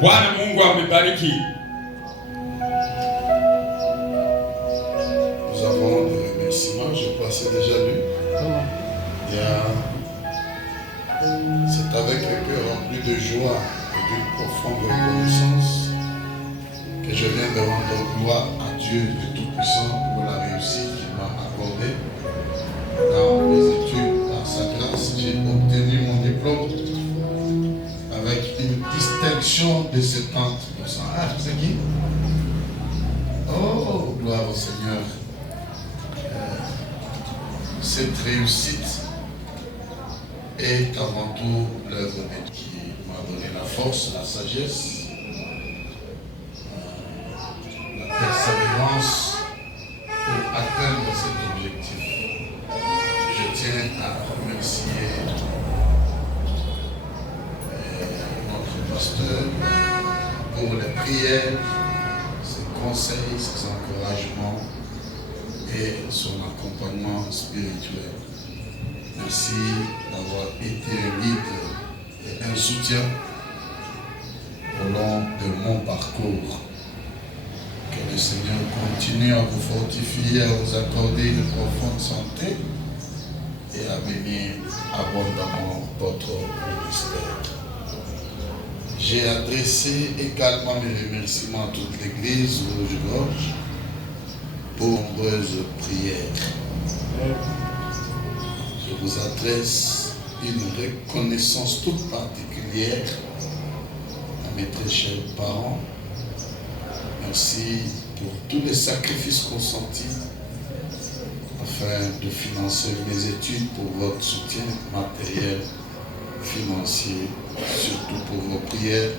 Bwana Mungu amebariki. Nous avons des remerciements, je crois que c'est déjà lu. C'est avec le cœur rempli de joie et d'une profonde reconnaissance que je viens de rendre gloire à Dieu le Tout-Puissant pour la réussite qu'il m'a accordée dans mes études. Par sa grâce, j'ai obtenu mon diplôme avec une distinction de 70%. Ah, c'est qui? Oh, gloire au Seigneur. Cette réussite est avant tout l'œuvre de Dieu qui m'a donné la force, la sagesse, la persévérance pour atteindre cet objectif. Je tiens à remercier notre pasteur pour les prières, ses conseils, ses encouragements et son accompagnement spirituel. Merci d'avoir été un guide et un soutien au long de mon parcours. Que le Seigneur continue à vous fortifier, à vous accorder une profonde santé et à bénir abondamment votre ministère. J'ai adressé également mes remerciements à toute l'Église Rouge-Gorge pour nombreuses prières. Je vous adresse une reconnaissance toute particulière à mes très chers parents. Merci pour tous les sacrifices consentis afin de financer mes études, pour votre soutien matériel, financier, surtout pour vos prières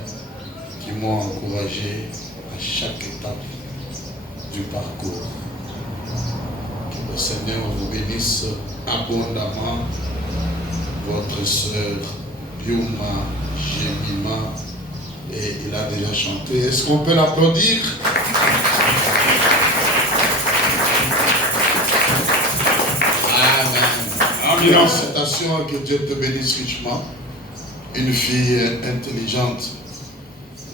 qui m'ont encouragé à chaque étape du parcours. Que le Seigneur vous bénisse abondamment. Votre sœur Biuma Jemima, et il a déjà chanté. Est-ce qu'on peut l'applaudir? Amen. Félicitations, que Dieu te bénisse richement. Une fille intelligente,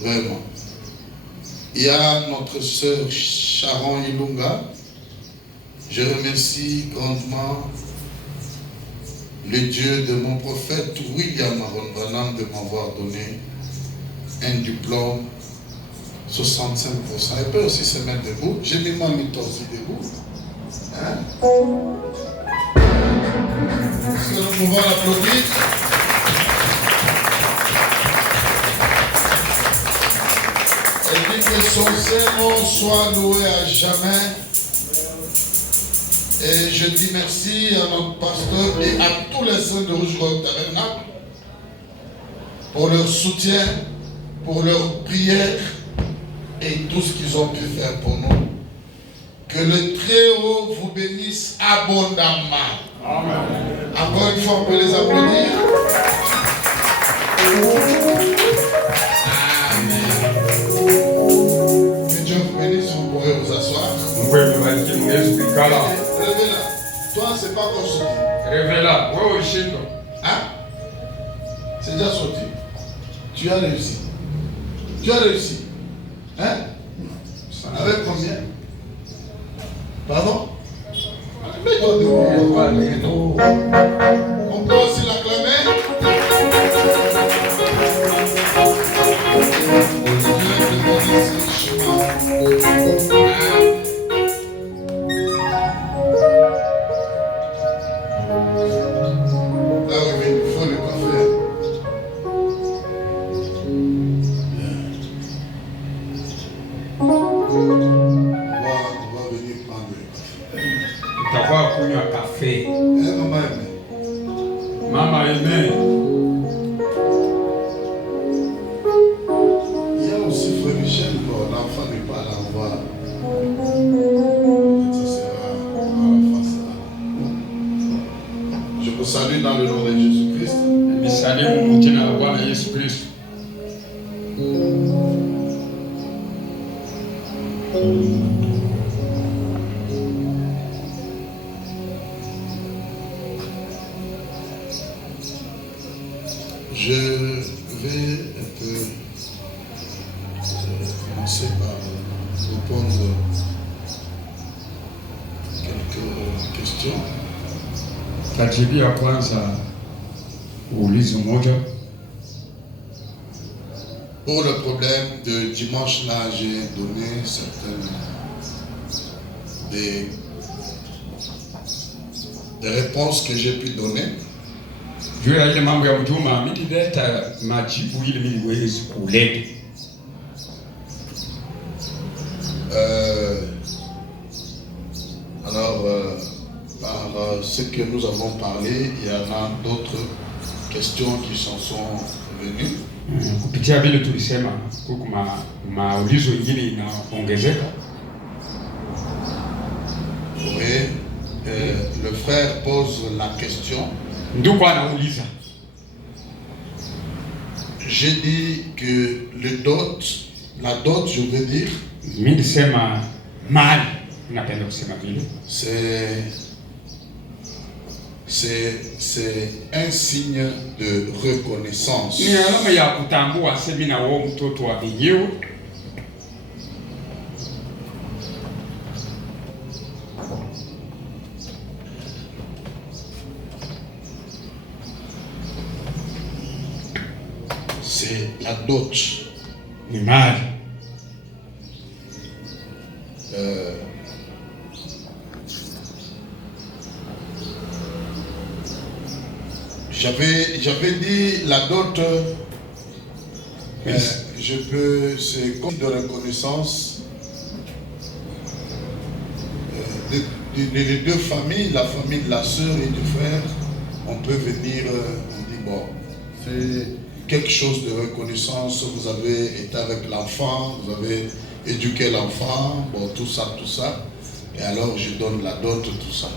vraiment. Il y a notre sœur Sharon Ilunga. Je remercie grandement le Dieu de mon prophète William Aaron Branham de m'avoir donné un diplôme 65%. Elle peut aussi se mettre debout. J'ai mis mon mythe aussi debout. Hein? Est-ce que nous pouvons l'applaudir? Elle dit que son Seigneur soit loué à jamais. Et je dis merci à notre pasteur et à tous les saints de Rouge-Gorge Tabernacle pour leur soutien, pour leur prière et tout ce qu'ils ont pu faire pour nous. Que le Très-Haut vous bénisse abondamment. Amen. Encore une fois, on peut les applaudir. Amen. Que Dieu vous bénisse, vous pourrez vous asseoir. Révèle-la. Toi, c'est pas encore sorti. Révèle-la. Hein? C'est déjà sorti. Tu as réussi. Tu as réussi. Hein? Avec combien? Pardon? Mets-toi debout. On peut aussi l'acclamer. Mama aimée. Il y a aussi Frère Michel, l'enfant n'est pas à l'envoi. Ça sera à la face. Je vous salue dans le nom de Jésus-Christ. Je vais un peu répondre quelques questions. Tajibu ya kwanza ulizo moja. Pour le problème de dimanche là, j'ai donné certaines des réponses que j'ai pu donner. Juu ya ile mambo ya mjuma nilileta majibu ili niweze kuleta. Alors, par ce que nous avons parlé, il y en a d'autres questions qui s'en sont venues. Kupitia vile tulisema huku maulizo ingine inaongezeka. Oui, le frère pose la question. Ndugu anauliza. J'ai dit que le dot, la dot, je veux dire, Mimi nisema mali, napenda kusema vile. C'est un signe de reconnaissance. Ni alama ya kutambua sema na wao mtoto wa wenyewe. C'est la dot. Ni mali. J'avais dit la dot, c'est comme de reconnaissance des deux familles, la famille de la sœur et du frère. On peut venir, on dit bon, c'est quelque chose de reconnaissance, vous avez été avec l'enfant, vous avez éduqué l'enfant, bon, tout ça, et alors je donne la dot, tout ça.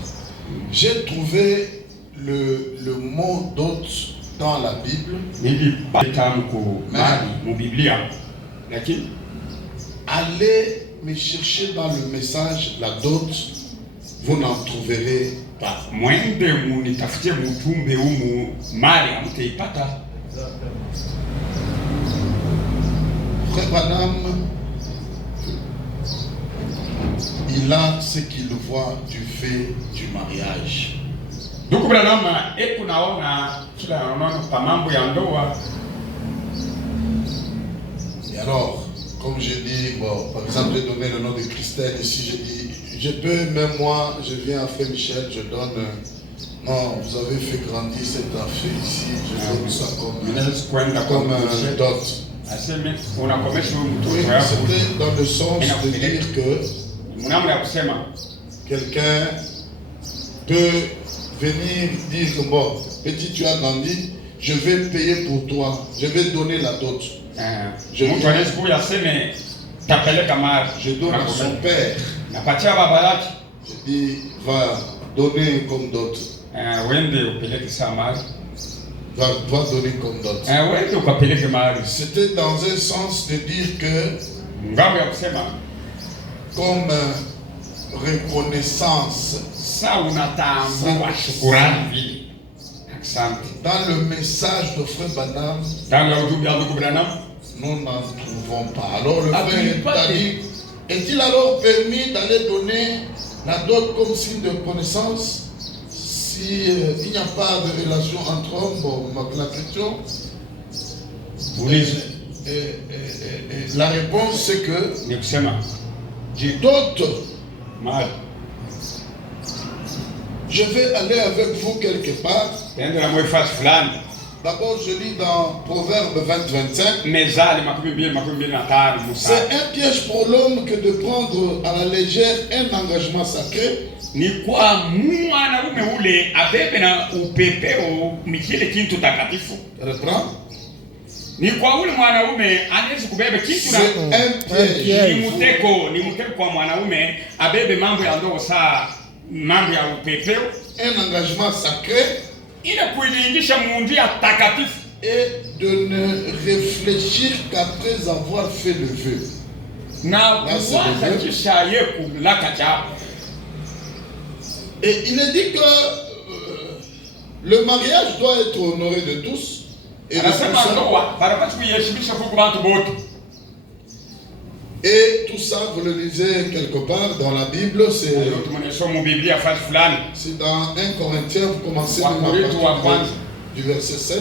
J'ai trouvé le mot dot dans la Bible. Allez me chercher dans le message la dot, vous n'en trouverez pas. Frère Branham, il a ce qu'il voit du fait du mariage. Ndugu Branham, kunaona kila naona kwa mambo ya ndoa. Et alors, comme je dis, bon, par exemple, j'ai donné le nom de Christelle ici, je dis, je peux, même moi, je viens à Frère Michel, je donne, non, vous avez fait grandir cet enfant ici, je donne ça comme un dot. Oui, c'était dans le sens de dire que quelqu'un peut venir dire que bon, petit tu as grandi, je vais payer pour toi, je vais donner la dot. Je donne à son père. Je dis, va donner comme dot. Va donner comme dot. C'était dans un sens de dire que comme reconnaissance dans le message de Frère Branham, nous n'en trouvons pas. Alors le frère a dit, est-il alors permis d'aller donner la dot comme signe de reconnaissance si il n'y a pas de relation entre hommes? Bon, la question, la réponse c'est que d'autres, je vais aller avec vous quelque part. D'abord, je lis dans Proverbe 20-25. C'est un piège pour l'homme que de prendre à la légère un engagement sacré. Reprends. C'est un piège. Un engagement sacré. Et de ne réfléchir qu'après avoir fait le vœu. Et il est dit que le mariage doit être honoré de tous. Et tout ça, vous le lisez quelque part dans la Bible, c'est dans 1 Corinthiens, vous commencez à partir du verset 7.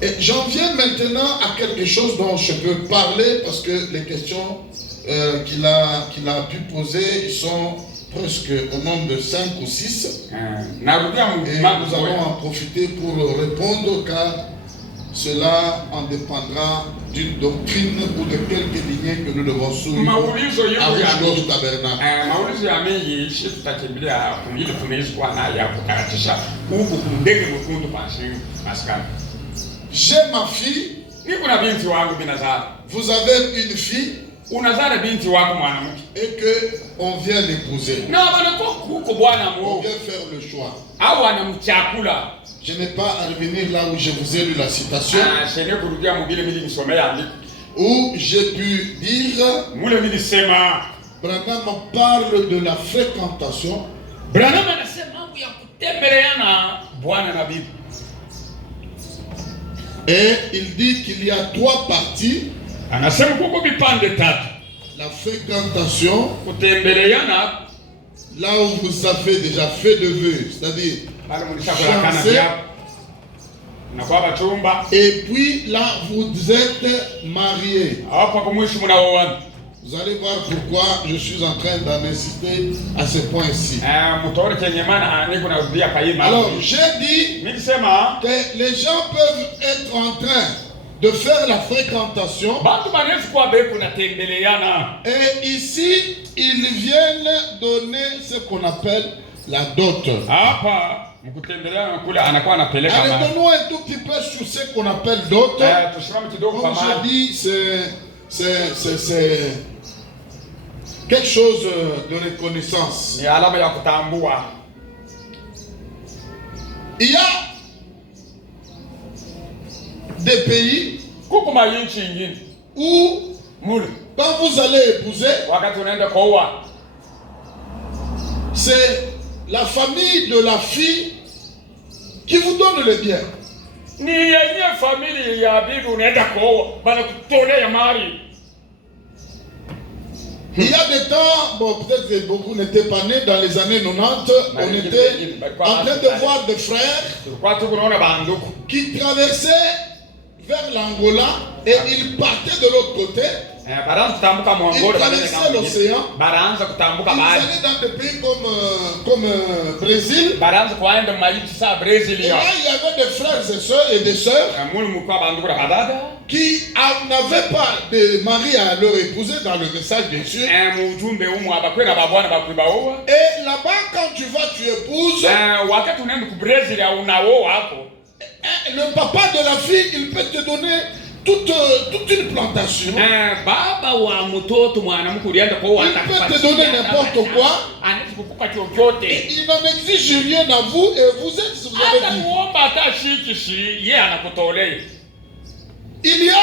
Et j'en viens maintenant à quelque chose dont je peux parler parce que les questions qu'il a pu poser, ils sont presque au nombre de 5 ou 6. Et nous allons en profiter pour répondre car cela en dépendra d'une doctrine ou de quelques lignées que nous devons suivre à Rouge-Gorge Tabernacle. J'ai ma fille. Vous avez une fille. Et que on vient l'épouser. On vient faire le choix. Je n'ai pas à revenir là où je vous ai lu la citation. Où j'ai pu dire, Branham parle de la fréquentation. Et il dit qu'il y a 3 parties. La fréquentation, là où vous avez déjà fait de vœux, c'est-à-dire fiancé, et puis là vous êtes mariés. Vous allez voir pourquoi je suis en train d'en insister à ce point-ci. Alors j'ai dit que les gens peuvent être en train de faire la fréquentation. Et ici, ils viennent donner ce qu'on appelle la dot. Allez, donnons un tout petit peu sur ce qu'on appelle dot. Comme je dis, c'est quelque chose de reconnaissance. Il y a des pays où quand vous allez épouser, c'est la famille de la fille qui vous donne le bien. Il y a des temps, bon peut-être que beaucoup n'étaient pas nés, dans les années 90, on était en train de voir des frères qui traversaient vers l'Angola et ils partaient de l'autre côté. Ils traversaient l'océan. Ils allaient dans des pays comme Brésil. Et là, il y avait des frères et sœurs et des sœurs qui n'avaient pas de mari à leur épouser dans le message, bien sûr. Et là-bas, quand tu vas, tu épouses. Le papa de la fille, il peut te donner toute une plantation. Il peut te donner n'importe quoi. Et il n'en exige rien à vous et vous êtes ce que vous avez dit. Il y a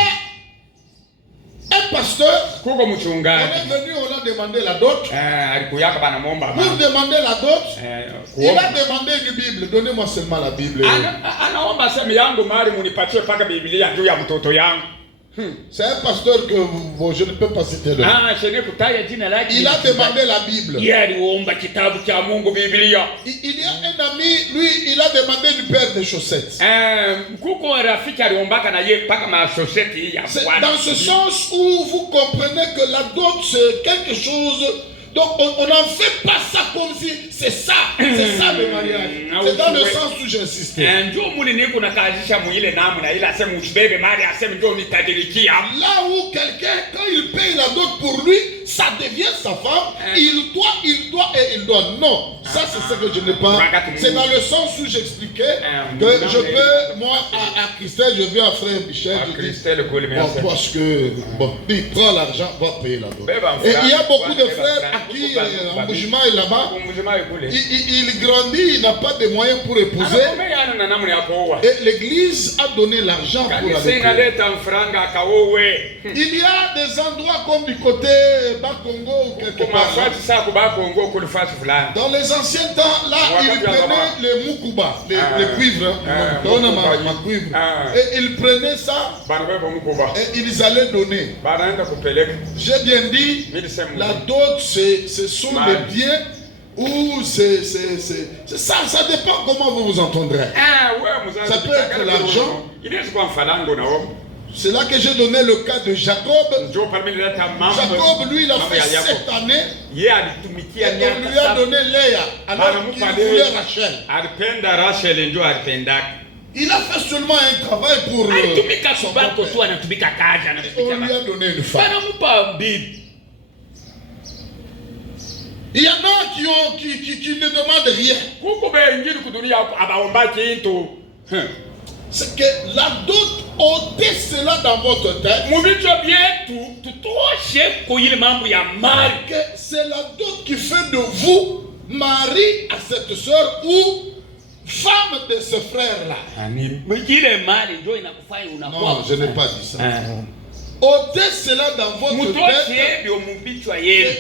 un pasteur, on est venu, on a demandé la dot. Pour demander la dot, il a demandé une Bible. Donnez-moi seulement la Bible. C'est un pasteur que je ne peux pas citer. Il a demandé la Bible. Il y a un ami, lui, il a demandé une paire de chaussettes. C'est dans ce sens où vous comprenez que la dot, c'est quelque chose. Donc on n'en fait pas ça comme si c'est ça le mariage. C'est dans le sens où j'insiste. Là où quelqu'un, quand il paye la dot pour lui, ça devient sa femme. Il doit et il doit. Non, ça c'est ce que je n'ai pas. C'est dans le sens où j'expliquais que je peux, moi à Christelle, je vais à frère Michel. Bon, parce que il prend l'argent, va payer la dot. Et il y a beaucoup de frères qui Mboujima est là-bas, il grandit, il n'a pas de moyens pour épouser. Et l'église a donné l'argent pour la épouser. Il y a des endroits comme du côté Bas Congo ou quelque part. Dans les anciens temps, là, ils prenaient les moukouba, les cuivres. Et ils prenaient ça et ils allaient donner. J'ai bien dit, la dot, ce sont les biens ou c'est ça, ça dépend comment vous vous entendrez. Ça peut être l'argent. C'est là que j'ai donné le cas de Jacob. Jacob, lui, il a fait 7 années. Et on lui a donné Léa, alors qu'il voulait Rachel. Il a fait seulement un travail pour son père. On lui a donné une femme. Il y en a qui ne demandent rien. C'est que la dot, ôtez cela dans votre tête. Que c'est la dot qui fait de vous mari à cette soeur ou femme de ce frère-là. Non, je n'ai pas dit ça. Ôtez cela dans votre tête.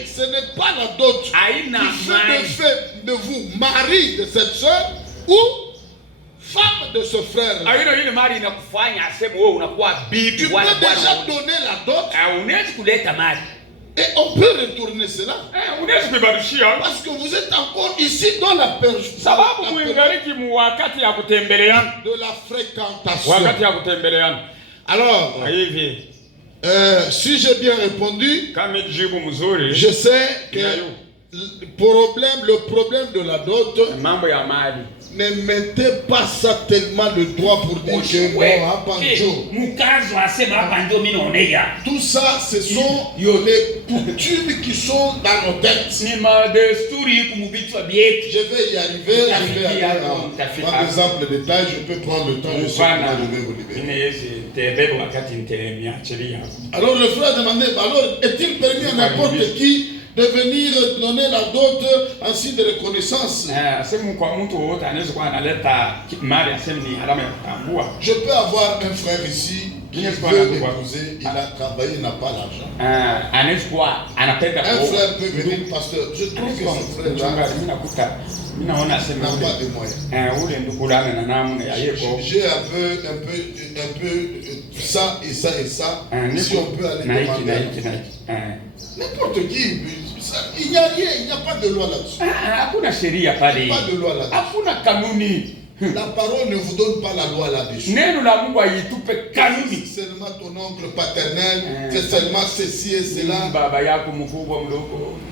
Ce n'est pas la dot qui fait de vous mari de cette soeur ou femme de ce frère. Tu peux déjà donner la dot. Et on peut retourner cela. Parce que vous êtes encore ici dans la période de la fréquentation. Alors, si j'ai bien répondu, je sais que le problème de la dot, ne mettez pas ça tellement le doigt pour dire que tout ça, ce sont les coutumes qui sont dans nos têtes. Je vais y arriver. Par exemple, les détails, je peux prendre le temps, je sais comment je vais vous libérer. Alors le frère demandait, alors est-il permis à n'importe qui de venir donner la dot en signe de reconnaissance? Je peux avoir un frère ici qui veut m'épouser, il a travaillé, il n'a pas l'argent. Un frère peut venir, pasteur, je trouve que ce frère-là n'a pas de moyens. J'ai un peu ça et ça et ça. Si on peut aller demander n'importe qui. Il n'y a rien, il n'y a pas de loi là-dessus. Il n'y a pas de loi là-dessus. La parole ne vous donne pas la loi là-dessus. C'est seulement ton oncle paternel, c'est seulement ceci et cela.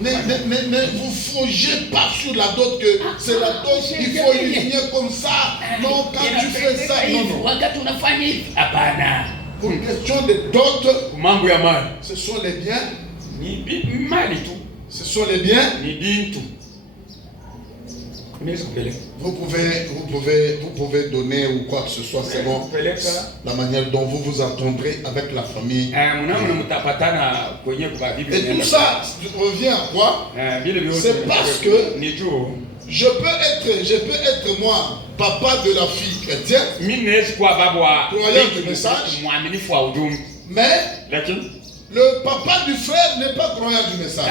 Ne vous forgez pas sur la dot que c'est la dot, il faut éliminer comme ça. Non, quand tu fais ça, non. Pour une question de dot, ce sont les biens. Ce sont les biens. Vous pouvez donner ou quoi que ce soit selon la manière dont vous vous entendrez avec la famille. Et tout ça revient à quoi? C'est parce que je peux être moi, papa de la fille chrétienne, croyant du message, mais le papa du frère n'est pas croyant du message.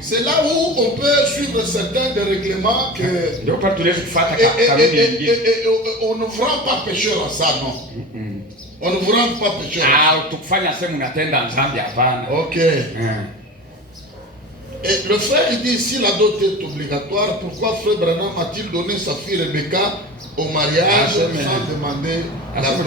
C'est là où on peut suivre certains des règlements que et on ne vous rend pas pécheur à ça, non. On ne vous rend pas pécheur. Ok. Et le frère il dit, si la dot est obligatoire, pourquoi frère Branham a-t-il donné sa fille Rebecca au mariage sans demander la dot?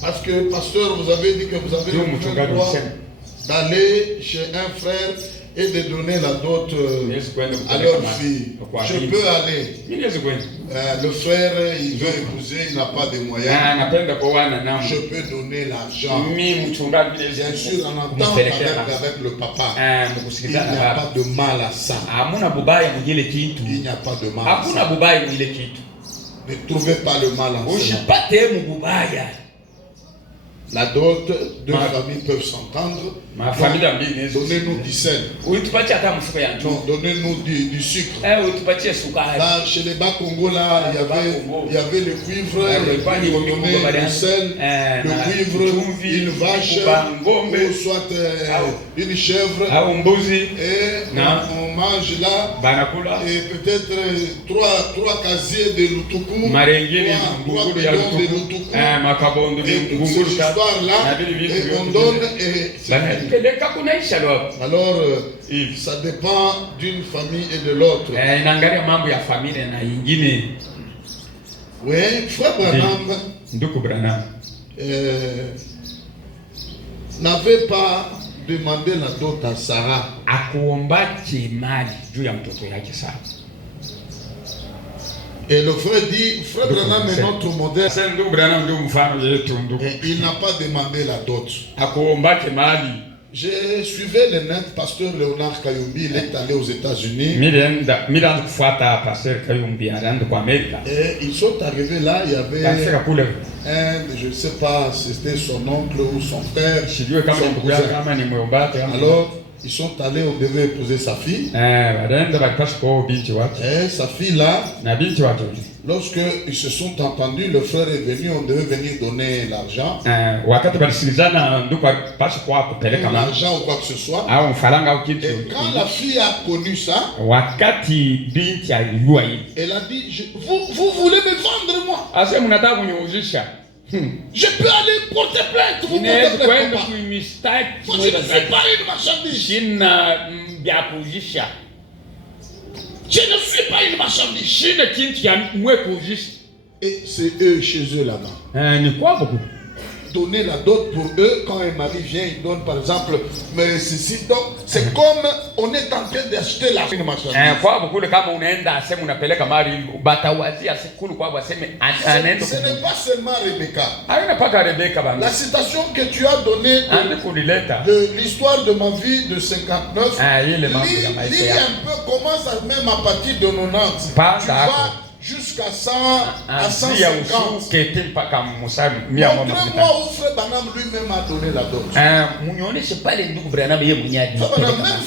Parce que pasteur, vous avez dit que vous avez le droit d'aller chez un frère et de donner la dot à leur fille. Je peux aller. Le frère, il veut épouser, il n'a pas de moyens. Je peux donner l'argent. Bien sûr, en entente avec le papa. Il n'y a pas de mal à ça. Il n'y a pas de mal à ça. Ne trouvez pas le mal en cela. La dot, deux familles peuvent s'entendre. Donnez-nous du sel. Non, donnez-nous du sucre. Là, chez les Bas-Congo, là, il y avait le cuivre, on donnait le sel, le cuivre, une vache, ou soit une chèvre. Et on mange là, et peut-être trois casiers de Lutuku, trois bidons de Lutuku. Et toute cette histoire-là, et on donne, et c'est alors, ça dépend d'une famille et de l'autre. Oui, frère Branham n'avait pas demandé la dot à Sarah. Et le frère dit, frère Branham est notre modèle. Et il n'a pas demandé la dot. Je suivais le net pasteur Léonard Kayumbi, il est allé aux États-Unis. Et ils sont arrivés là, il y avait un, je ne sais pas si c'était son oncle ou son frère, son cousin. Alors, ils sont allés, on devait épouser sa fille. Et sa fille là, lorsque ils se sont entendus, le frère est venu, on devait venir donner l'argent. L'argent ou quoi que ce soit. Et quand la fille a connu ça, elle a dit, vous voulez me vendre moi? Je peux aller porter plainte. Vous portez plainte, papa. Moi, je ne suis pas une marchandise. Je ne suis pas une marchandise. Et c'est eux chez eux là-bas. Donner la dot pour eux, quand un mari vient, il donne par exemple, mais ceci, donc c'est comme on est en train d'acheter la marchandise. Ce n'est pas seulement Rebecca. La citation que tu as donnée de l'histoire de ma vie de 59, lis un peu, commence même à partir de 90. Tu vas jusqu'à 100 à 150. Montrez-moi où Frère Branham lui-même a donné la dot. Même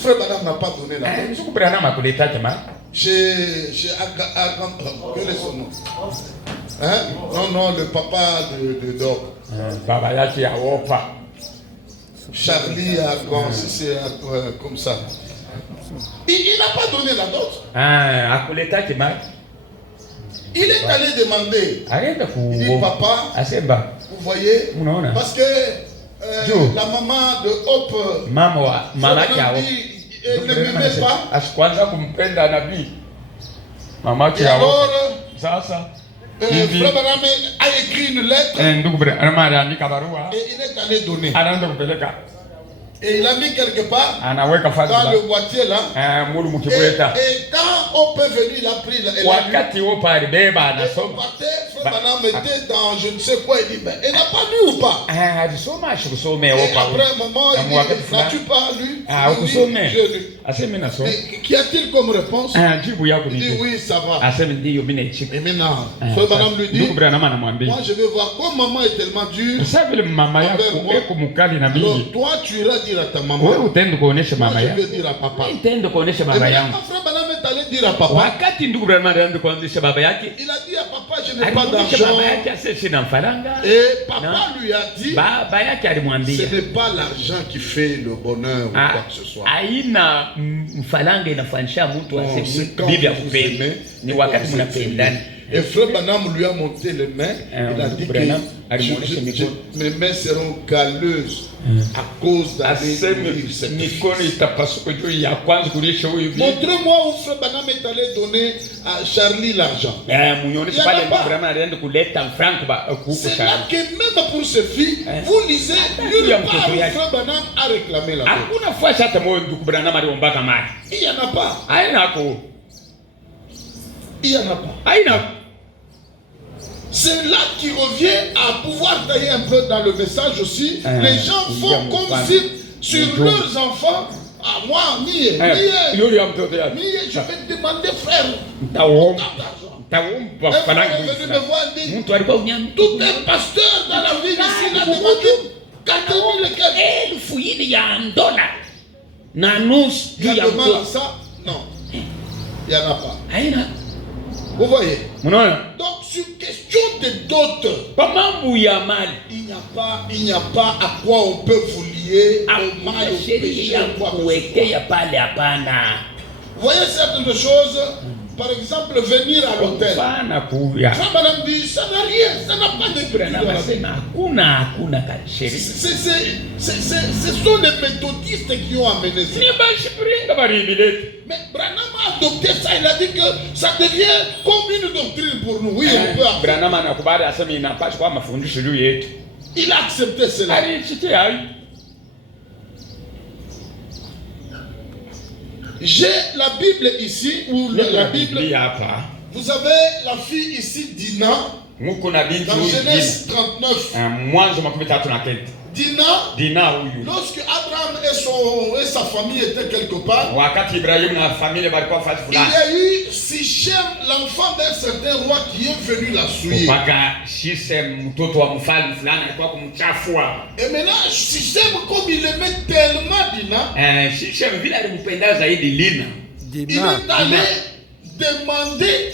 Frère Branham n'a pas donné la dot. Quel est son nom? Non, le papa de Doc. Charlie Argon, si c'est comme ça. Il n'a pas donné la dot. Il est allé demander. Il dit, papa, vous voyez, parce que la maman de Hope, elle ne m'aimait pas. Et alors, Frère Branham a écrit une lettre et il est allé donner. Et il a mis quelque part dans le boîtier là. Et quand on peut venir, il a pris la et Frère Branham était dans je ne sais quoi. Il dit, mais il n'a pas lu ou pas? Et après un moment, il dit, n'as-tu pas lu? J'ai lu. Mais qu'y a-t-il comme réponse? Il dit, oui, ça va. Et maintenant, Frère Branham lui dit, moi je vais voir, comme maman est tellement dure envers moi, alors toi tu iras dire à ta maman, moi je vais dire à papa. Et maintenant Frère Branham est allé dire à papa. Il a dit à papa, je n'ai pas d'argent. Et papa lui a dit, ce n'est pas l'argent qui fait le bonheur ou quoi que ce soit. C'est quand vous aimez et quand vous êtes aimé. Et Frère Branham lui a monté les mains. Il a dit que mes mains seront calleuses à cause d'aller nourrir cette fille. Montrez-moi où Frère Branham est allé donner à Charlie l'argent. Il n'y en a pas. C'est là que même pour ces filles, vous lisez nulle part où Frère Branham a réclamé la dot. Il n'y en a pas. Il n'y en a pas. C'est là qui revient à pouvoir tailler un peu dans le message aussi. Les gens font comme si sur leurs enfants, à moi, je vais te demander, frère, un frère est venu me voir et dit, tout un pasteur dans la ville ici l'a demandé. elfu hili ya dola na nusu juu ya mtoto. Ça? Non. Il n'y en a pas. Haina. Vous voyez? Mnaona? Donc, sur question de dot, Kwa mambo ya mali, il n'y a pas à quoi on peut vous lier au mal, hakuna au sheria péché, ya au quoi que ce soit. kuwekea pale, hapana. Vous voyez certaines choses, par exemple, venir à l'hôtel. Sana kuya. Ça, madame dit, ça n'a rien, ça n'a pas de prix. Na nasema hakuna sheria. Ce sont les méthodistes qui ont amené ça. Ni bashi kuringa baribile. Mais Branham a adopté ça, il a dit que ça devient comme une doctrine pour nous. Oui, on peut apprendre. Branham anakubali asema inapaswa kwa mafundisho juu yetu. Il a accepté cela. Alichitia hayo. J'ai la Bible ici, ou la Bible. Hapa. Vous avez la fille ici, Dina, Muko na binti dans huyu Genèse 39. Mwanzo 39. Dina huyu. Lorsque Abraham et sa famille étaient quelque part, Wakati Ibrahim na familia walikuwa fasi il y fulani. a eu Sichem, l'enfant d'un certain roi qui est venu la souiller. Mpaka Sichem mtoto wa mfalme fulani alikuwa kumchafua. Et maintenant, Sichem, comme il aimait tellement Dina, Sichem vile alimpenda zaidi Lina. il est allé demander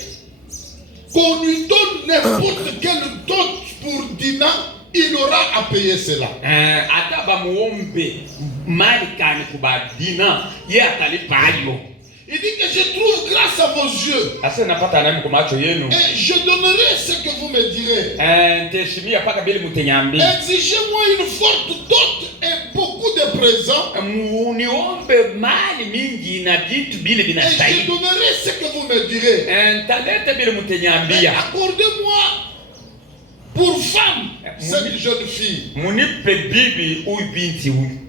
qu'on lui donne n'importe quelle dot pour Dina, il aura à payer cela. Hata bamuombe mali kani kuba Dina, ye atalipa hayo. Il dit que je trouve grâce à vos yeux. Asa napata nami kwa macho yenu. Et je donnerai ce que vous me direz. Nteshimia paka bili mutenyambi. Exigez-moi une forte dot et beaucoup de présents. Muniombe mali mingi na vitu bile Et je binastahili. donnerai ce que vous me direz. Ntalete bile Mais mutenyambia. accordez-moi pour femme cette jeune fille. Munipe bibi huyu binti huyu.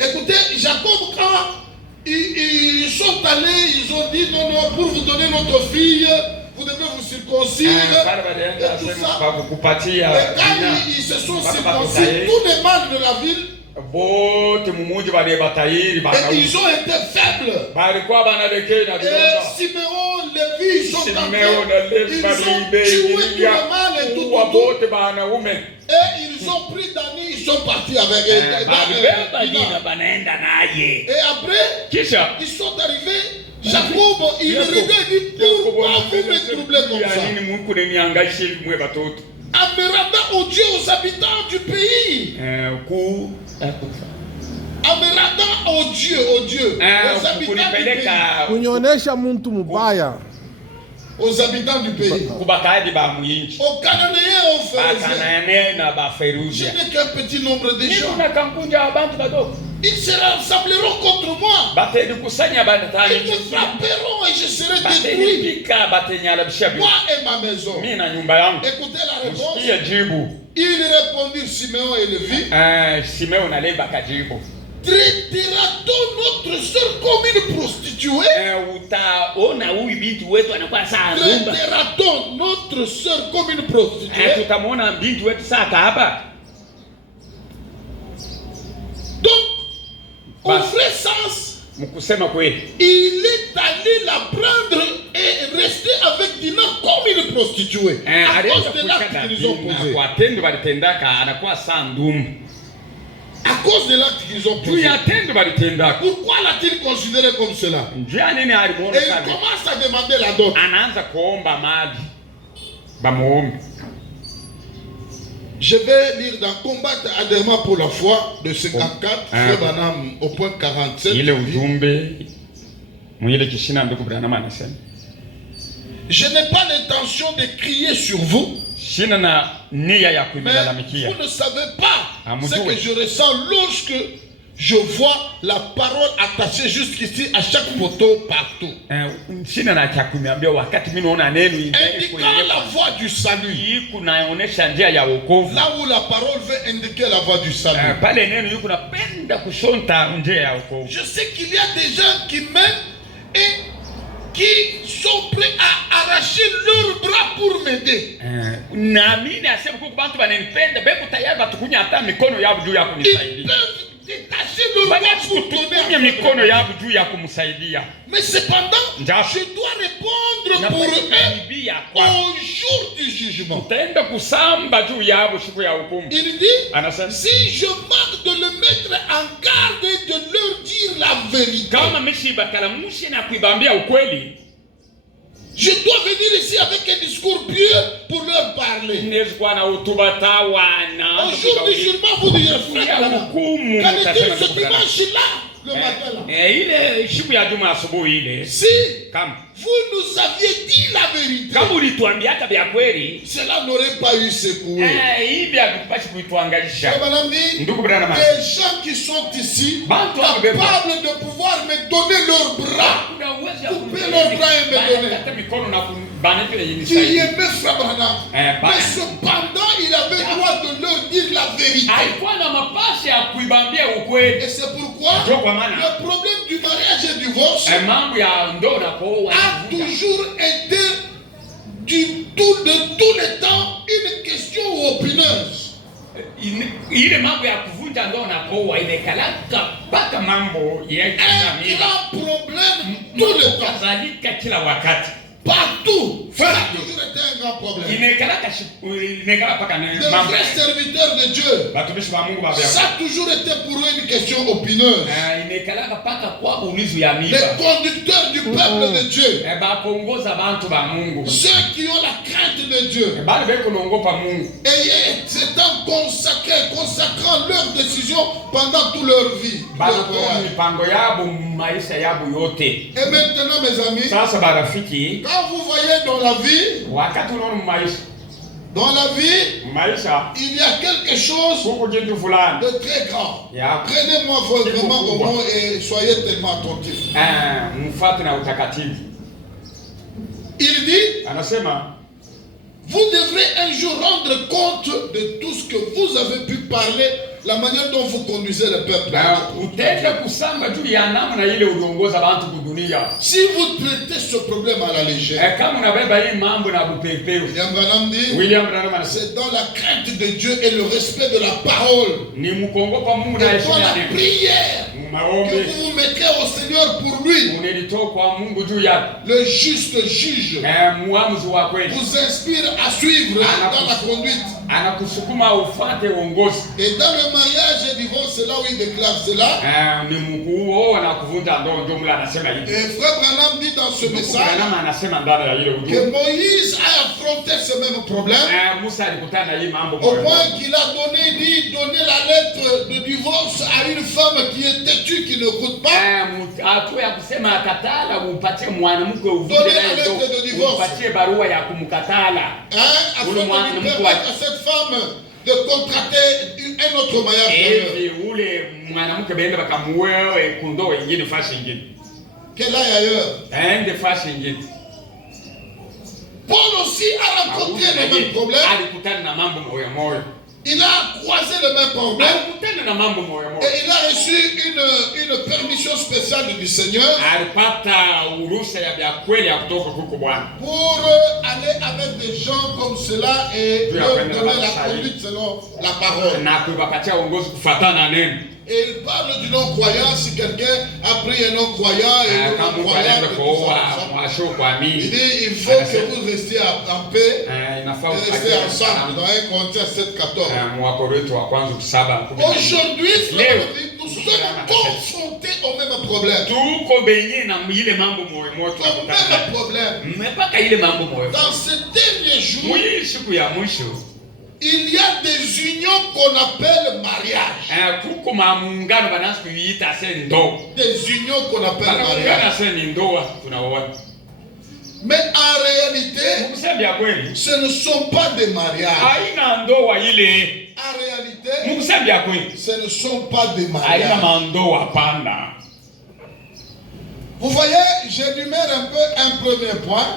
Écoutez, Jacob, quand ils sont allés, ils ont dit non, pour vous donner notre fille, vous devez vous circoncire. Et tout ça. Et quand ils se sont circoncis, tous les mâles de la ville, et ils ont été faibles. Et Siméon, Lévi, ils sont entrés. Ils ont tué tous les mâles et tout. Et ils ont pris Dani, ils sont partis avec eux. Et après, ils sont arrivés. Jacob, il regarde et dit, pourquoi vous me troublez comme ça? En me rendant odieux aux habitants du pays. En me rendant odieux aux habitants du pays. Kunyonesha muntu mubaya. Aux habitants du pays. Aux Cananéens, aux Phérésiens. Je n'ai qu'un petit nombre de gens. Ils se rassembleront contre moi. Ils me frapperont et je serai détruit. Moi et ma maison. Écoutez la réponse. Ils répondirent, Siméon et Lévi. Traitera-t-on notre soeur comme une prostituée? Traitera-t-on notre soeur comme une prostituée? Donc, au vrai sens, il est allé la prendre et rester avec Dina comme une prostituée. À cause de l'acte qu'ils ont posé. À cause de l'acte qu'ils ont posé. Pourquoi l'a-t-il considéré comme cela? Et il commence à demander la dot. Je vais lire dans Combattre adhéremment pour la foi de 54, Frère Branham au point 47. Je n'ai pas l'intention de crier sur vous, mais vous ne savez pas ce que je ressens lorsque je vois la parole attachée jusqu'ici à chaque poteau partout. Indiquant la voie du salut. Là où la parole veut indiquer la voie du salut. Je sais qu'il y a des gens qui m'aiment et qui sont prêts à arracher leurs bras pour m'aider. Ils peuvent détacher le roi pour donner à mikono frère. yabo juu ya kumsaidia. Mais cependant, Nja. je dois répondre pour eux au jour du jugement. Utaenda kusamba juu yabo siku ya hukumu. Il dit, Anasema si je manque de le mettre en garde et de leur dire la vérité, kama mishibakalamushe na kuibambia ukweli, je dois venir ici avec un discours pieux pour leur parler. nezwa na utubata wana. Au jour du jugement, vous direz, frère, hukumu quel était mutasema ce ndugu dada. dimanche-là, le matin là? Ile siku ya juma asubuhi ile. Si Kama vous nous aviez dit la vérité, kama ulituambiaka vya kweli, cela n'aurait pas eu secoué. hivi havikupashi kuituangalisha. Madame dit, Ndugu brana ma. des gens qui sont ici, Bantu capables de pouvoir me donner leurs bras, couper leurs bras et me donner. hata mikono na kubana vile Qui yinisaidi. aimait Frère Branham. Bah. Mais cependant, il avait le droit de leur dire la vérité. Alikuwa na mapasi ya kuibambia ukweli. Et c'est pourquoi Ndio kwa maana le problème du mariage et du divorce mambo ya ndoa na kuoa a toujours été de tous les temps une question opineuse. ile mambo ya kuvunja ndoa na kuoa imekalaka mpaka mambo ya Un grand problème tout le temps. kadhalika kila wakati. Partout. Ça a toujours été un grand problème. Inekala mpaka Les mambo. vrais serviteurs de Dieu, Watumishi wa Mungu baba ça yako. a toujours été pour eux une question opineuse. Inekalaka mpaka kwa ulizo ya Les miba. conducteurs du peuple de Dieu, Bakongoza bantu ba Mungu. ceux qui ont la crainte de Dieu, Bali beko naogopa Mungu. et s'étant consacrant leurs décisions pendant toute leur vie. Banatoa mipango yabo maisha yabo yote. Et maintenant, mes amis, Sasa barafiki, quand vous voyez dans la vie, wakati unaona maisha il y a quelque chose huko kitu fulani de très grand. ya Prenez-moi vraiment au mot et soyez tellement attentifs. mfuate na utakatifu. Il dit, Anasema vous devrez un jour rendre compte de tout ce que vous avez pu parler, la manière dont vous conduisez le peuple. utende kusamba juu ya namna ile uliongoza bantu kudunia. Si vous traitez ce problème à la légère, Kama unabeba hii mambo na bupepeo. William Branham dit, William Branham anasema c'est dans la crainte de Dieu et le respect de la parole ni mkongopa Mungu et na dans heshima la yake. prière que Maombi vous vous mettez au Seigneur pour lui, unelitoa kwa Mungu juu yake. le juste juge, Muamuzi wa kweli. vous inspire à suivre dans la conduite. Anakusukuma ufate uongozi. Et dans le mariage et divorce, c'est là où il déclare cela. Ni mkuu na kuvunja ndoa ndio mla anasema hivi. Et Frère Branham dit dans ce message Branham anasema ndani ya ile que ujumbe. Moïse a affronté ce même problème Musa alikutana na hii mambo au point qu'il a donné la lettre de divorce à une femme qui est têtue, qui ne coûte pas. hatua ya kusema akatala umpatie mwanamke uvile Donner la naye lettre de divorce. umpatie barua ya kumkatala. Afin de lui permettre à cette femme de contracter un autre mariage d'ailleurs. Hivi ule mwanamke baenda bakamuoe kundoa ingine fashi ingine. Qu'elle aille ailleurs. Aende fashi ingine. Paul aussi a rencontré le même problème. Alikutana na mambo moyo moyo. Il a croisé le même problème. Alikutana na mambo moyo moyo. Et il a reçu une permission spéciale du Seigneur Alipata uruhusa ya vya kweli ya kutoka huko Bwana. pour aller avec des gens comme cela et leur donner la conduite selon la parole. Na kubapatia uongozi kufuatana na neno. Et il parle du non-croyant. Si quelqu'un a pris un non-croyant et un non-croyant, il dit il faut que vous restiez en paix et restez ensemble dans 1 Corinthiens 7:14. Aujourd'hui, nous sommes confrontés au même problème. Au même problème. Dans ces derniers jours, il y a des unions qu'on appelle mariage. Des unions qu'on appelle mariage. Mais en réalité, ce ne sont pas des mariages. En réalité, ce ne sont pas des mariages. Vous voyez, j'énumère un peu un premier point.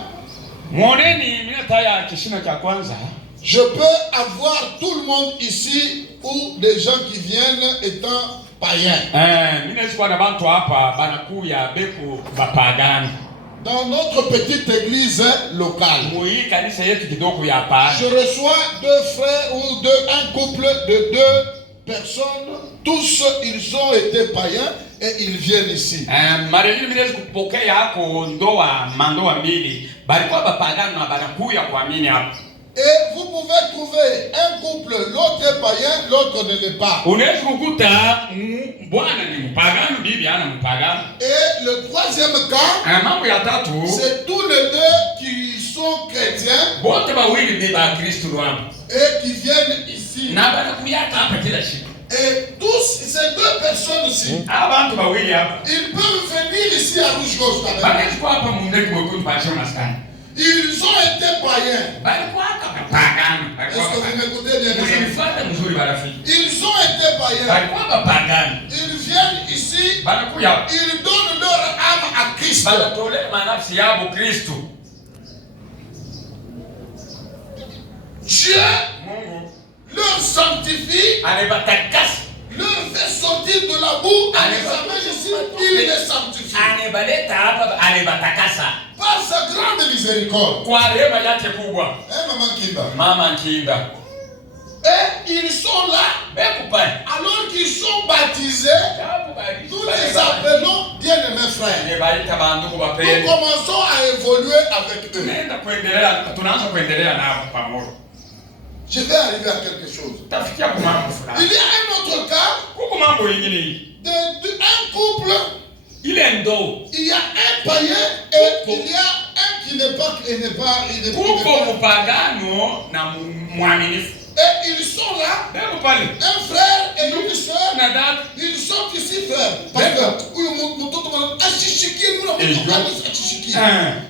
Je peux avoir tout le monde ici ou des gens qui viennent étant païens. Dans notre petite église locale, je reçois deux frères ou un couple de deux personnes, tous ils ont été païens et ils viennent ici. Mara nyingi minaweza kupokea kwa ndoa mandoa mbili balikuwa bapagano na banakuya kuamini hapa. Et vous pouvez trouver un couple, l'autre est païen, l'autre ne l'est pas. Unaweza kukuta bwana ni mpagano, bibi ana mpagano. Et le troisième cas, Mambo ya tatu, c'est tous les deux qui sont chrétiens wote bawili ni ba Kristo hapa. et qui viennent ici. Na banakuya hapa kila siku. Et tous ces deux personnes-ci, Abantu bawili hapa. ils peuvent venir ici à Rouge-Gorge quand même. Banachukua hapa mundeki mwekundu pasha maskani. Ils ont été païens. Balikuwa hapa pagano. Est-ce que vous m'écoutez bien? Mnifuata mzuri barafiki. Ils ont été païens. Balikuwa hapa pagano. Ils viennent ici, Banakuya. ils donnent leur âme à Christ. Banatolea manafsi yao Kristo. Dieu Mungu leur sanctifie, anabatakasa. leur fait sortir de la boue, et les amène ici, il les sanctifie. Anabaleta hapa anabatakasa. Par sa grande miséricorde. Kwa rehema yake kubwa. Maman Kimba. Mama Nkinda. Et ils sont là, Bekupai. alors qu'ils sont baptisés, nous les appelons bien-aimés frères. Nous commençons à évoluer avec eux. Je vais arriver à quelque chose. Il y a un autre cas, un couple, il y a un païen et il y a un qui n'est pas, il n'est pas. Et ils sont là, un frère et une soeur, ils sont ici frères. Parce que,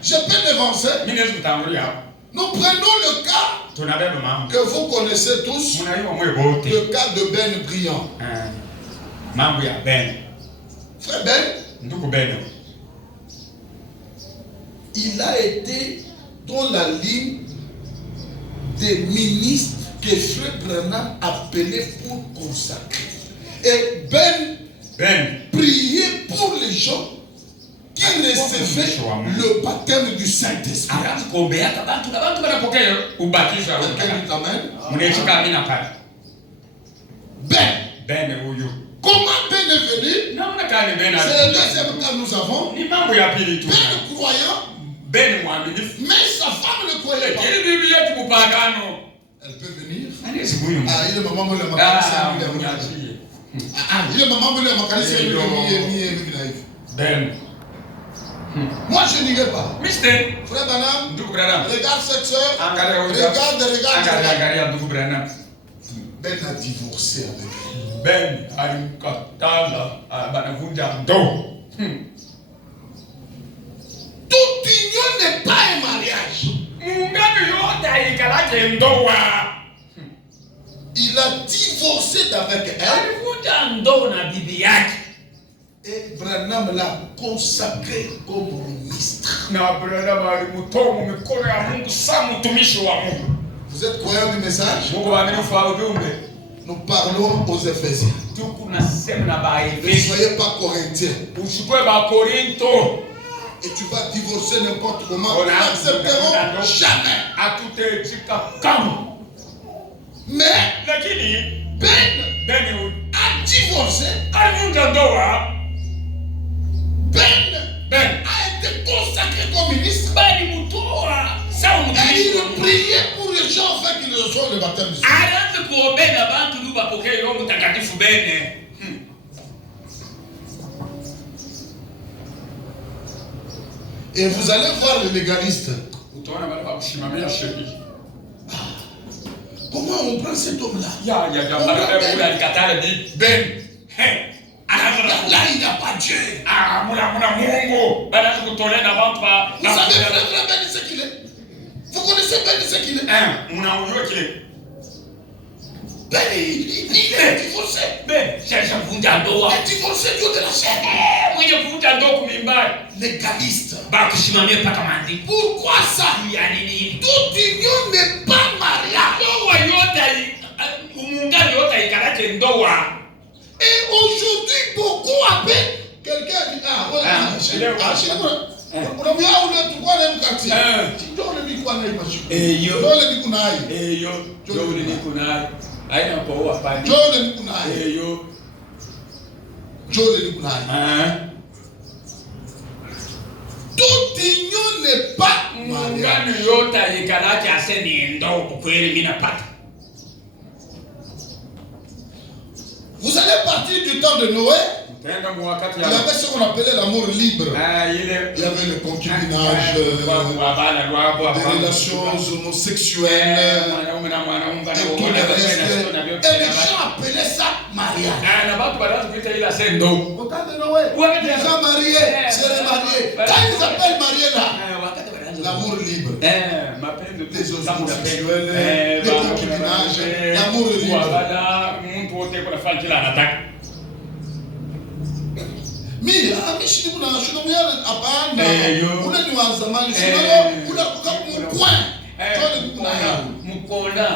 je peux m'avancer. Nous prenons le cas que vous connaissez tous, le cas de Ben Brillant. Frère Ben, il a été dans la ligne des ministres que Frère Branham appelait pour consacrer. Et Ben priait pour les gens qui recevaient le baptême du Saint-Esprit. Ben, comment Ben est venu? C'est le deuxième cas que nous avons. Ben croyant, mais sa femme ne croyait pas. Elle peut venir. Il est maman moi je n'irai pas. Frère Branham, regarde cette soeur. Regarde. Ben a divorcé avec elle. Toute union n'est pas un mariage. Il a divorcé d'avec elle. Et Branham l'a consacré comme ministre. Vous êtes croyant du message? Nous parlons aux Éphésiens. Ne soyez pas Corinthiens. Et tu vas divorcer n'importe comment. Nous n'accepterons jamais. Mais Ben a divorcé. Ben a été consacré comme ministre. Et il priait pour les gens afin qu'ils reçoivent le baptême du Seigneur. Et vous allez voir le légaliste. Comment on prend cet homme-là? Là, il n'y a pas Dieu. Vous savez, frère Ben, ce qu'il est? Vous connaissez Ben, ce qu'il est? Ben, il est divorcé. Il est divorcé Dieu de la chair. Légaliste. Pourquoi ça? Toute union n'est pas mariage. Et aujourd'hui, beaucoup appellent quelqu'un dit Aina kwa hapa. Jole ni kunaye. Yo. Jole ni kunaye. Toute union n'est pas mariage. Ngani yota yikanacha aseni ndo kweli mimi napata. Vous allez partir du temps de Noé. Il y avait ce qu'on appelait l'amour libre. Il y avait le concubinage, des relations homosexuelles, et tout le reste. Et les gens appelaient ça mariage. Au temps de Noé, les gens mariés, seraient mariés. Quand ils appellent mariés là, l'amour libre. Les homosexuels, le concubinage, l'amour libre. Mira, amishi kuna shunamuyana hapana. Ule ni wa zamani. Ule kwa mkona.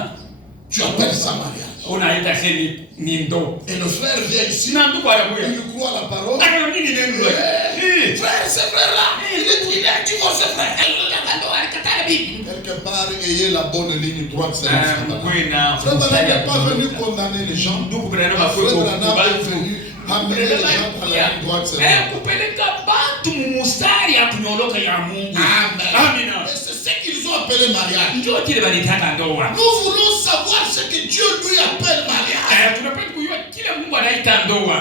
Tu appelles ça mariage. Unaita seni ni ndo. Et le frère vient ici. Na ndugu anakuja. Il croit la parole. Ana nini ndio? Frère, ce frère là, il a divorcé frère. Quelque part, ayez la bonne ligne droite. Frère Branham n'est pas venu condamner les gens. Frère Branham est venu amener les gens à la ligne droite. Kupeleka bantu mustari ya kunyoloka ya Mungu. Amen. Et c'est ce qu'ils ont appelé mariage. Ndio kile balitaka ndoa. Nous voulons savoir ce que Dieu lui appelle mariage. Tunapenda kujua kile Mungu anaita ndoa.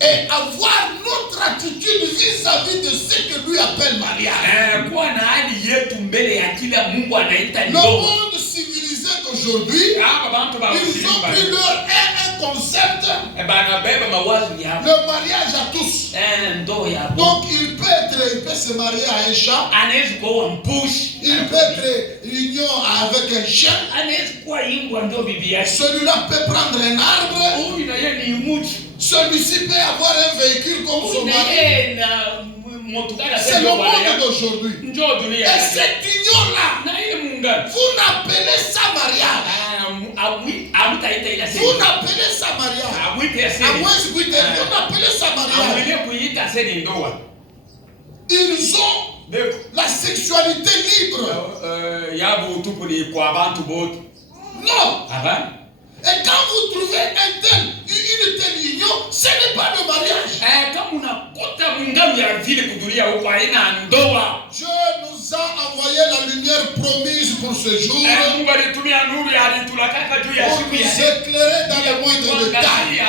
Et avoir notre attitude vis-à-vis de ce que lui appelle mariage. Kuwa na hali yetu mbele ya kila Mungu anaita ndoa. Le monde civilisé d'aujourd'hui, ils ont pris leur un concept. Le mariage à tous. Donc il peut se marier à un chat. Il peut être union avec un chien. Celui-là peut prendre un arbre. Celui-ci peut avoir un véhicule comme son mari. C'est le monde d'aujourd'hui. Et cette union-là, vous n'appelez ça mariage. Vous n'appelez ça mariage. Vous n'appelez ça mariage. Ils ont la sexualité libre. Non. Et quand vous trouvez une telle union, ce n'est pas le mariage. Dieu nous a envoyé la lumière promise pour ce jour. Pour nous éclairer dans les moindres détails.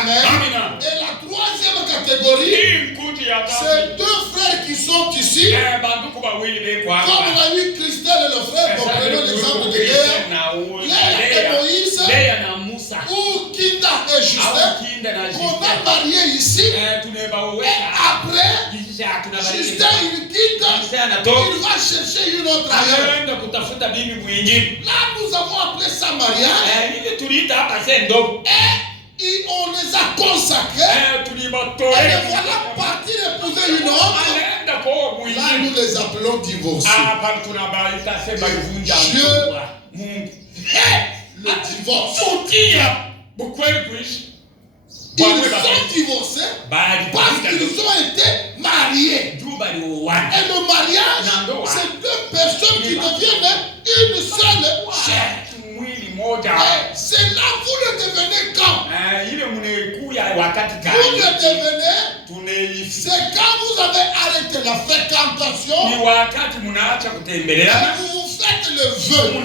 Amen. Et la troisième catégorie, c'est deux frères qui sont ici. Comme on a eu Christelle et le frère, comprenons l'exemple de guerre. Léa et Moïse, ou Kinda et Justin, qu'on a marié ici. Et après, Justin il quitte, il va chercher une autre ailleurs. Là, nous avons appelé ça mariage. Et on les a consacrés. Et les voilà partir épouser une autre. Là, nous les appelons divorcés. Dieu, le divorce. Ils sont divorcés parce qu'ils ont été mariés. Et le mariage, c'est deux personnes qui deviennent une seule chair. C'est là vous le devenez quand? Vous le devenez, c'est quand vous avez arrêté la fréquentation et vous faites le vœu. Et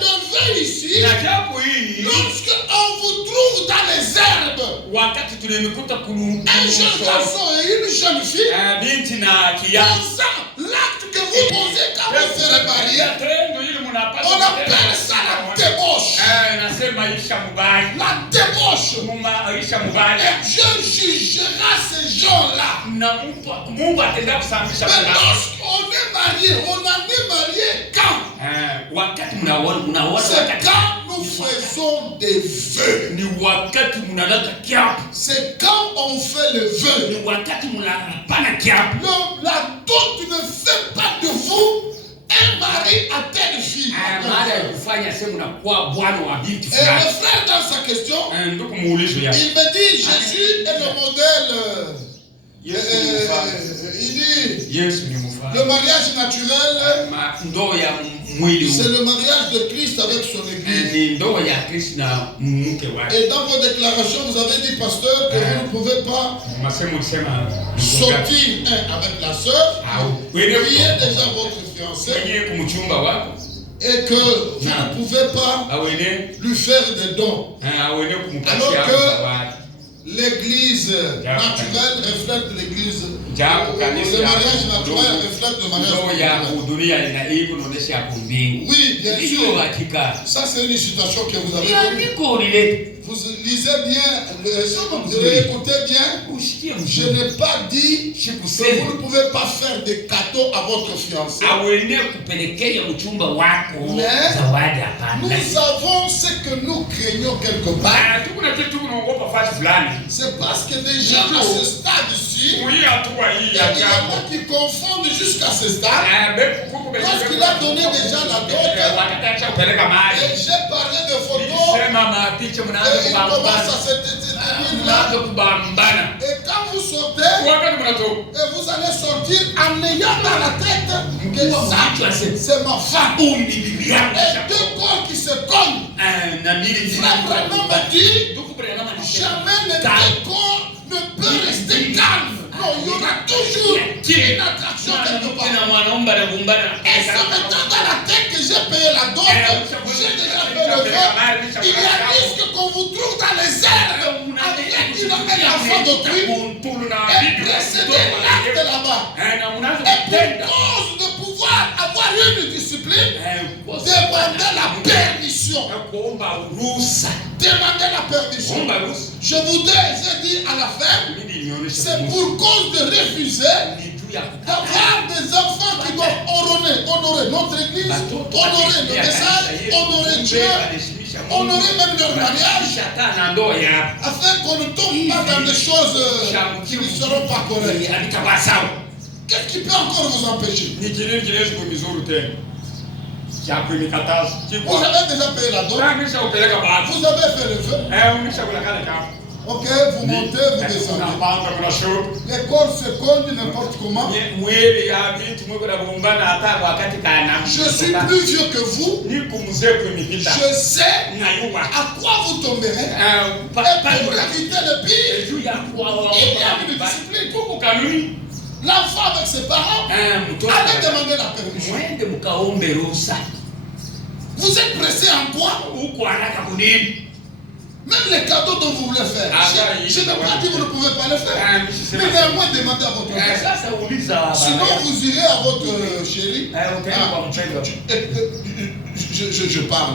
le vœu ici, lorsque on vous trouve dans les herbes, un jeune garçon et une jeune fille, pensant l'acte que vous posez quand vous serez mariés, on appelle ça la débauche. La débauche. Et Dieu jugera ces gens-là. Mais lorsqu'on est marié, on en est marié quand? C'est quand nous faisons des vœux. C'est quand on fait le vœu. La dot ne fait pas de vous un mari à telle fille. Et le frère dans sa question, il me dit Jésus est le modèle Il dit, le mariage naturel, c'est le mariage de Christ avec son Église. Et dans vos déclarations, vous avez dit, pasteur, que vous ne pouvez pas sortir avec la sœur, qui est déjà votre fiancé, et que vous ne pouvez pas lui faire des dons. Alors que l'église naturelle reflète l'église. Le mariage naturel reflète le mariage. Oui, bien sûr. Ça, c'est une situation que vous avez connue. Vous lisez bien, écoutez bien. Je n'ai pas dit que vous ne pouvez pas faire des cadeaux à votre fiancé. Mais nous avons ce que nous craignons quelque part. C'est parce que déjà à ce stade-ci, il y en a qui confondent jusqu'à ce stade. Lorsqu'il a donné déjà la dot, et j'ai parlé de photos, et il commence à se tenir là. Et quand vous sortez, et vous allez sortir en ayant dans la tête que ça, c'est ma femme. Et deux corps qui se cognent. Frère Branham me dit, jamais les deux corps ne peut rester calme. Non, il y aura toujours une attraction quelque part. Et ça me tend dans la tête que j'ai payé la dot, j'ai déjà fait le vœu. Il y a risque qu'on vous trouve dans les airs avec une enfant d'autrui et précéder l'acte là-bas. Et pour cause de pouvoir avoir une discipline, demandez la permission. Demandez la permission. Je voudrais, j'ai dit à la fin, c'est pour cause de refuser d'avoir des enfants qui doivent honorer notre église, honorer le message, honorer Dieu, honorer même leur mariage, afin qu'on ne tombe pas dans des choses qui ne seront pas correctes. Qu'est-ce qui peut encore vous empêcher? Vous avez déjà payé la dot? Vous avez fait le feu? Ok, vous montez, vous descendez. Les corps se cognent n'importe comment. Je suis plus vieux que vous. Je sais à quoi vous tomberez. Et pour éviter le pire, il y a une discipline. L'enfant avec ses parents, allez demander la permission. Vous êtes pressé en quoi? Même les cadeaux dont vous voulez faire. Je n'ai pas dit que vous ne pouvez pas le faire. Mais néanmoins, demandez à votre père. Sinon, vous irez à votre chérie. Je parle.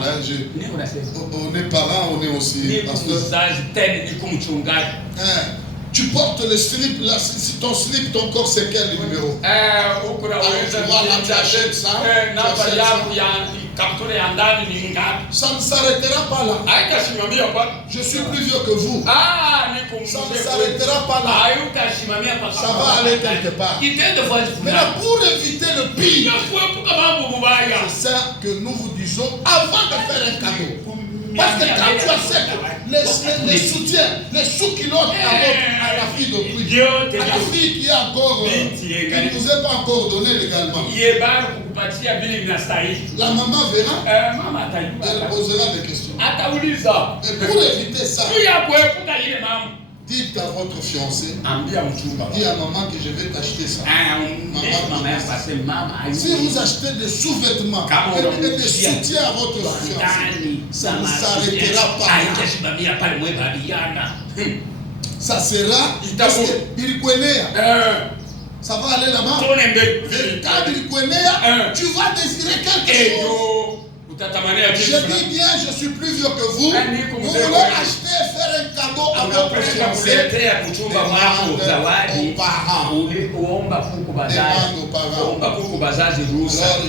On est parents, on est aussi pasteur. Tu portes le slip, là, si ton slip, ton corps, c'est quel numéro? Alors, tu vois, là, tu achètes ça. Ça ne s'arrêtera pas là. Je suis plus vieux que vous. Ça ne s'arrêtera pas là. Ça va aller quelque part. Mais là, pour éviter le pire, c'est ça que nous vous disons avant de faire un cadeau. Parce que quand tu acceptes les soutiens, les sous-kilotes à la fille d'autrui, à la fille qui est encore, qui ne vous est pas encore donné légalement, la maman verra, elle posera des questions. Et pour éviter ça, dites à votre fiancé, dis à maman que je vais t'acheter ça. Si vous achetez des sous-vêtements et des soutiens à votre fiancé, ça ne s'arrêtera pas là. Ça sera ça va aller là-bas. Tu vas désirer quelque chose. Je dis bien, je suis plus vieux que vous. Vous voulez acheter, faire un cadeau à votre fiancé. Demande aux parents. Alors, il ne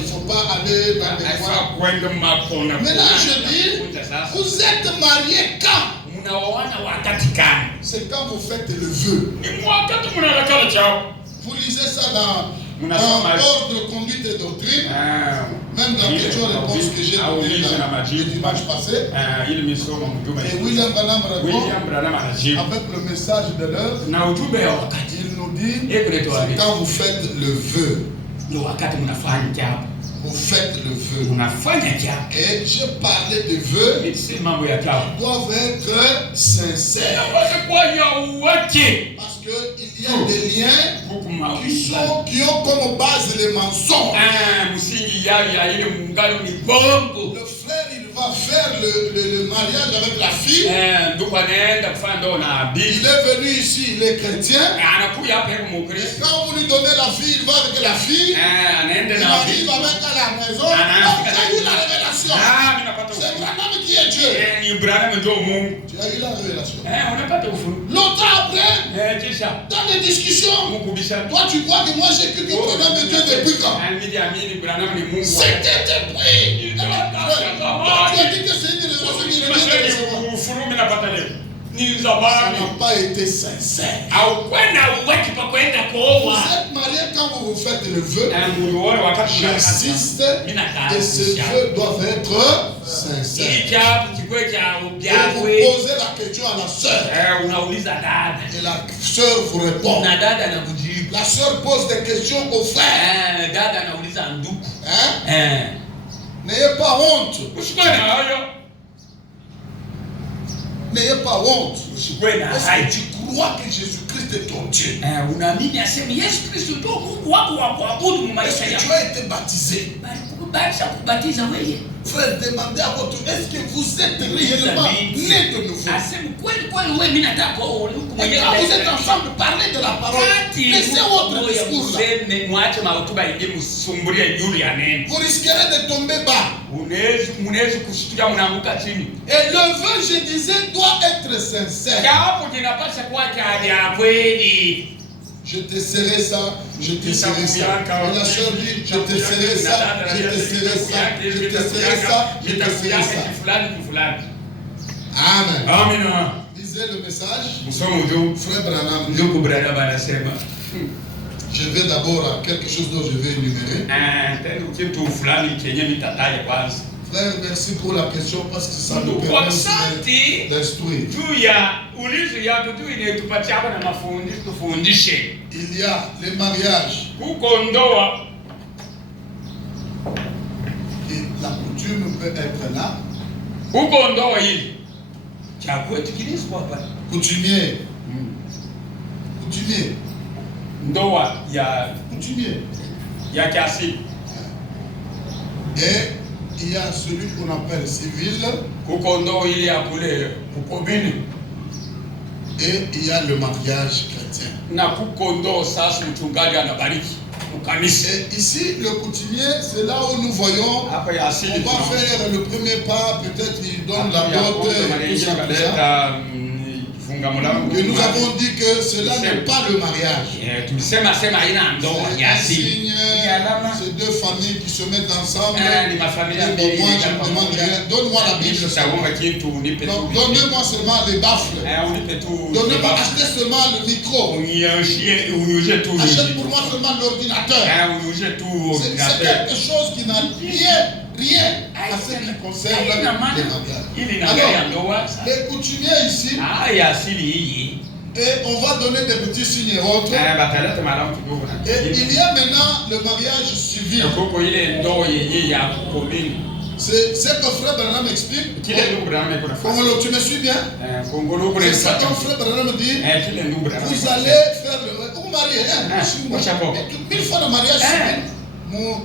faut pas aller dans des coins. Maintenant, je dis, vous êtes mariés quand? C'est quand vous faites le vœu. Vous lisez ça dans l'ordre de conduite et doctrine. Même dans les réponses que j'ai données le dimanche passé. Et William Branham répond avec le message de l'heure. Il nous dire, c'est quand vous faites le vœu. Vous faites le vœu. Et je parlais de vœux qui doivent être sincères. Parce qu'il y a des liens qui ont comme base les mensonges. Le frère, il va faire le mariage avec la fille. Il est venu ici, il est chrétien. Et quand vous lui donnez la fille, il va avec la fille. Il arrive avec à la maison. Donc, tu as eu la révélation. C'est Branham qui est Dieu. Tu as eu la révélation. Longtemps après, dans les discussions, toi tu crois que moi j'ai cru que Branham est Dieu depuis quand? C'était depuis. Tu as dit que c'est une révélation. Ça n'a pas été sincère. Vous êtes marié quand vous faites le vœu. J'insiste que ces vœux doivent être sincères. Vous posez la question à la sœur. Et la sœur vous répond. La sœur pose des questions au frère. N'ayez pas honte. N'ayez pas honte. Est-ce que tu crois que Jésus-Christ est ton Dieu? Est-ce que tu as été baptisé? Frère, demandez à votre... Est-ce que vous êtes réellement né de nouveau? Et quand vous êtes ensemble, parlez de la parole. Laissez votre discours là. Vous risquerez de tomber bas. Et le vœu, je disais, doit être sincère. Je te serai ça, je te serai ça. Et la sœur dit, je te serai ça, je te serai ça, je te serai ça, je te serai ça. Amen. Amen. Lisez le message. Frère Branham. Je vais d'abord à quelque chose dont je vais énumérer. Frère, merci pour la question parce que ça nous permet d'instruire. Il y a les mariages. Et la coutume peut être là. Coutumier. Coutumier. Coutumier. Et il y a celui qu'on appelle civil. Et il y a le mariage chrétien. Et ici, le coutumier, c'est là où nous voyons, on va faire le premier pas, peut-être il donne la dot, tout ça. Et nous avons dit que cela n'est pas le mariage. C'est un signe, ces deux familles qui se mettent ensemble. Et moi, je ne demande rien. Donne-moi la Bible. Donnez-moi seulement les baffles. Donnez-moi, achetez seulement le micro. Achète pour moi seulement l'ordinateur. C'est quelque chose qui n'a rien à ce qui concerne les mariages. Alors, les coutumiers ici, et on va donner des petits signes et autres. Et il y a maintenant le mariage civil. C'est ce que frère Branham explique. Congolo, tu me suis bien? C'est ça que frère Branham dit. Vous allez faire le... Vous mariez. 1000 fois le mariage civil. Mon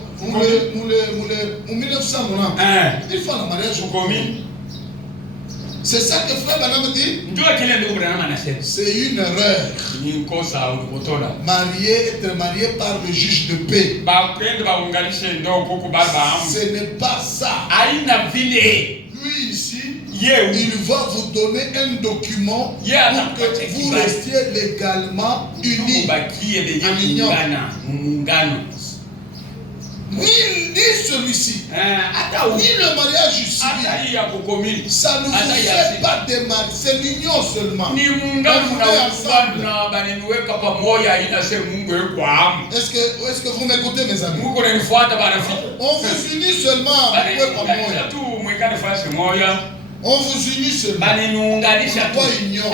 1900 1000 fois le mariage civil. C'est ça que frère Branham dit. C'est une erreur. Être marié par le juge de paix. Ce n'est pas ça. Lui ici, il va vous donner un document pour que vous restiez légalement unis en union. Ni celui-ci, ni le mariage civil, ça ne vous fait pas démarrer, c'est l'union seulement. Est-ce que vous m'écoutez, mes amis? On vous unit seulement. On vous unit seulement. Pourquoi union?